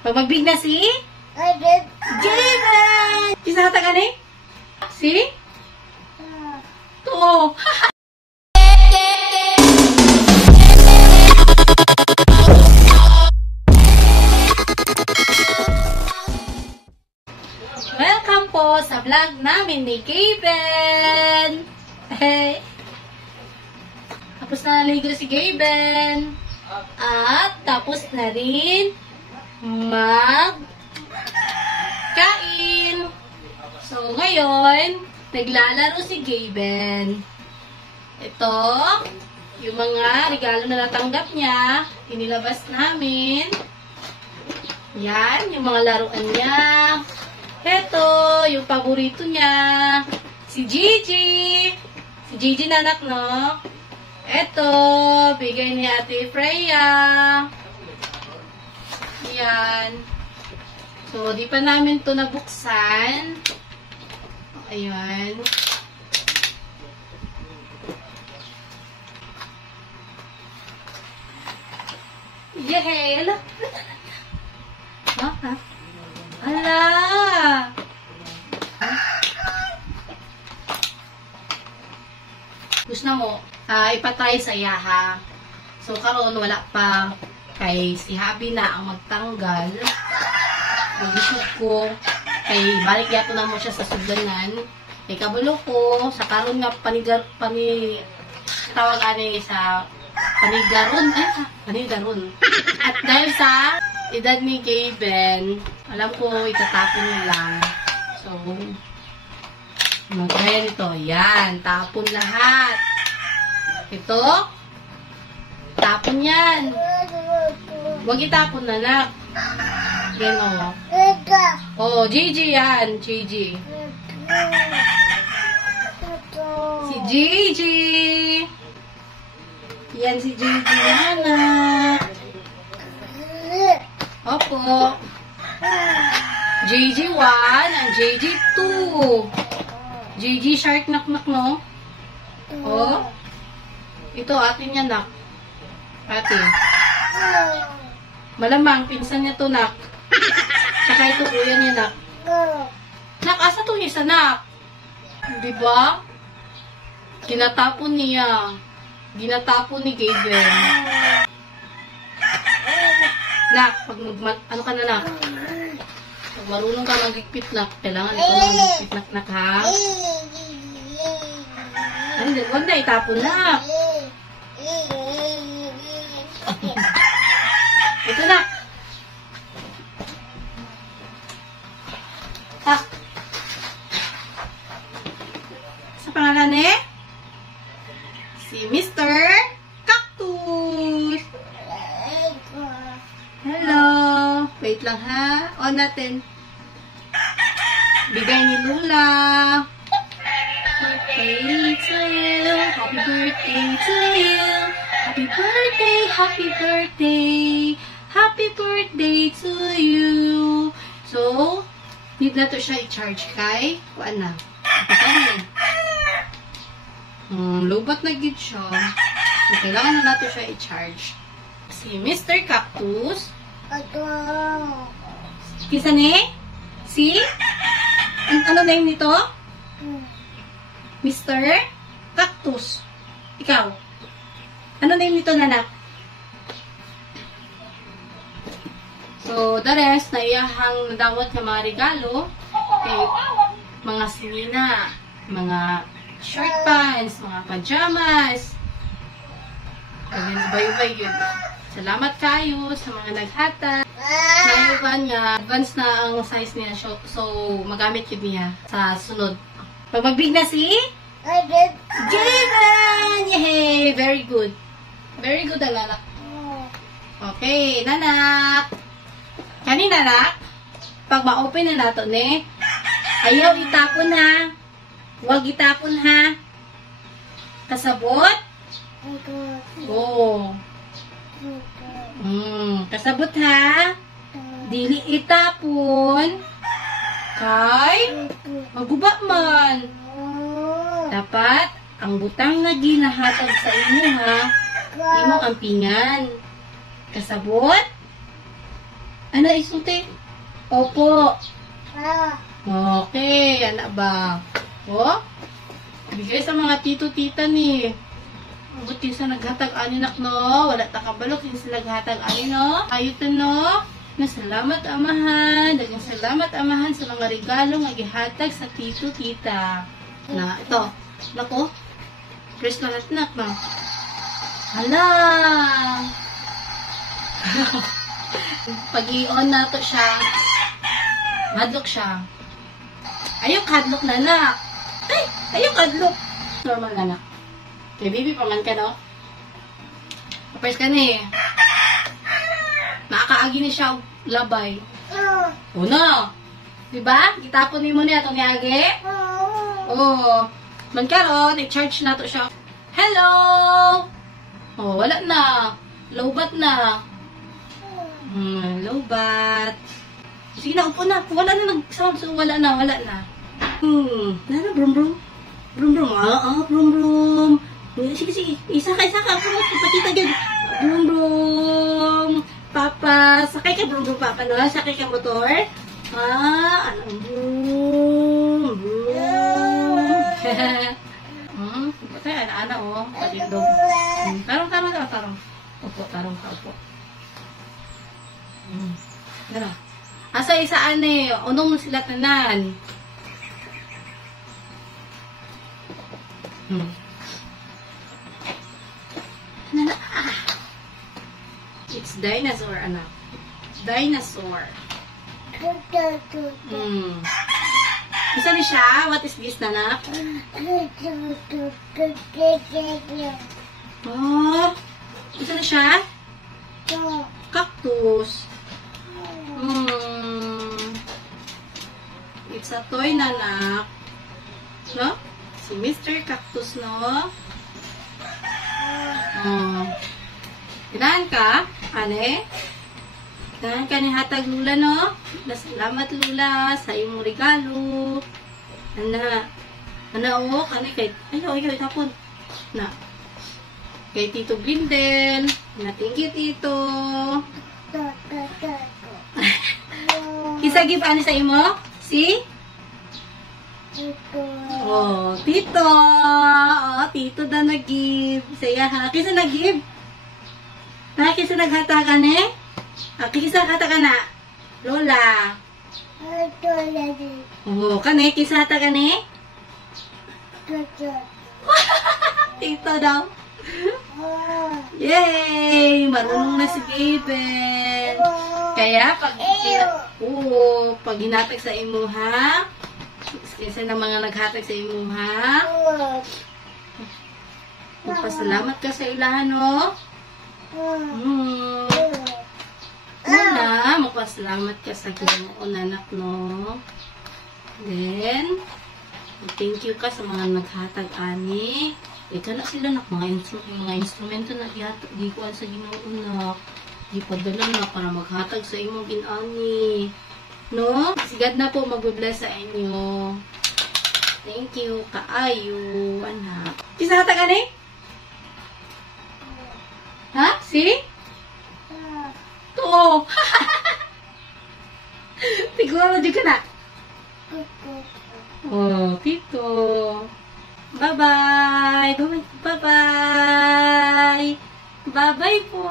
Pag magbig na si? Javen! Kisa ka tagani? Si? To. Welcome po sa vlog namin ni Gaben. Hey. Tapos na naligo si Gaben. At tapos na rin magkain. So, ngayon, naglalaro si Gaben. Ito, yung mga regalo na natanggap niya, inilabas namin. Yan, yung mga laruan niya. Ito, yung paborito niya, si Gigi. Si Gigi na anak, no? Ito, bigay ni Ate Freya. Yan. So, di pa namin to nabuksan. Ayan. Yay! Ala! Ha? Ala! Gusto na mo, ipatry sa yaha. So, karon wala pa. Kay si Habi na ang magtanggal. Mag-isip ko. Kay balik yato na mo siya sa sugdanan. Kay kabulo ko, sa karon nga tawag ani sa panigaron. Panigaron. At dahil sa edad ni Gaben, alam ko itatapon niya lang. So, mag-ayan ito. Yan. Tapon lahat. Ito. Tapon yan. Huwag itapon na, nak. Yan, o. Oh, Gigi yan. Gigi. Si Gigi. Yan si Gigi, anak. Opo. Gigi 1 and Gigi 2. Gigi shark nak-nak, no? Oh. Ito, atin yan, nak. Atin. Malamang, pinsan niya to, nak. Saka ito, kuya niya, nak. Nak, asa to isa, nak? Diba? Ginatapon niya. Ginatapon ni Gaben. Nak, pag ano ka na, nak? Pag marunong ka magigpit, nak. Kailangan ito magigpit, nak, ha? Ay, huwag na itapon, nak. Ito na. Ah. Sa pangalan eh? Si Mr. Cactus. Hello. Wait lang ha. On natin. Bigay ni Lula. Birthday to you. Happy birthday to you. Happy birthday, happy birthday. Happy birthday to you. So, need na to siya i-charge kay kuan na. Lubat na gid siya. So, kailangan na nato siya i-charge. Si Mr. Cactus. Kisa ni? Si? Ano name nito? Mr. Cactus. Ikaw. Ano name nito, nanak? So, the rest, naiyahang nadawat ng mga regalo kay mga sinina, mga short pants, mga pajamas. Ayan, bay-bay yun. Salamat kayo sa mga naghata. Nayuban nga, advance na ang size niya. So, magamit yun niya sa sunod. Pag magbig na si? Javen! Yay! Very good. Very good, alalak. Okay, nanak. Kanina, nak. Pag ma-open na nato, ne? Ayaw itapon, ha? Huwag itapon, ha? Kasabot? Oo. Kasabot, ha? Dili itapon. Kay? Maguba man. Dapat, ang butang na ginahatag sa inyo, ha? Imong ampingan. Kasabot? Ano isuti? Opo. Okay, anak ba? Oh? Bigay sa mga tito-tita ni. Buti sa naghatag ani nak no. Wala ta kabalok sa naghatag ani no. Ayot no. Salamat amahan. Daghang salamat amahan sa mga regalo nga gihatag sa tito-tita. Na ito. Nako. Press lahat nak ma. Hala. Pag-i-on na to siya. Madlock siya. Ayaw kadlok na nak. Ay, ayaw kadlok. Normal na nak. Kay baby pa man ka no. Kapres ka na eh. Nakakaagi ni siya labay. Una. Diba? Gitapon ni mo niya itong niage? Oo. Man karon, i-charge na to siya. Hello! Oh, wala na. Lowbat na. Lowbat. Sige na, upo na. Wala na nag-sound. So, wala na. Nana, brum brum. Brum brum. Brum brum. Sige. Isa ka. Ipakita dyan. Brum brum. Papa. Sakay ka, brum brum, papa, no? Sakay ka motor. Ano? Brum. Patay, ana, oh. Palindog. Tarong. Upo, tarong ka, upo. Dara. Asa isaan eh. Unong sila tanan. It's dinosaur, anak. Dinosaur. Isa ni siya? What is this, nanak? Oh. Isa ni siya? Cactus. It's a toy, nanak. No? Si Mr. Cactus, no? Ganahan ka? Ane? Ganahan ka ni Hatag Lula, no? Salamat, Lula, sa iyong regalo. O, kani kay... Ayaw, tapon. Na. Kay Tito Blindel. Thank you, Tito. Kisa give ani sa imo? Si? Oh, Tito. Tito na nag-give. Saya ha. Kisa nag-give? Kisa naghatakan eh? Kisa hatakan na? Lola. Oh, kani? Kisa hatakan eh? Tito daw. Yay! Marunong na si Gaben. Kaya, pag hinatag sa imo, ha? Isa na mga naghatag sa imo, ha? Magpasalamat ka sa ilahan, no? Una, magpasalamat ka sa Ginoo, anak, no? Then, thank you ka sa mga naghatag, ani. Ika na sila nak mga instrumento na gikuan sa Ginoo na gipadala na para maghatag sa imong ginani. No? Sigad na po mag-bless sa inyo. Thank you kaayo, anak. Kisa hatag ani? Ha? Si? To. Tiguro jud ka na. Oh, Tito. Bye-bye! Bye-bye! Bye-bye po!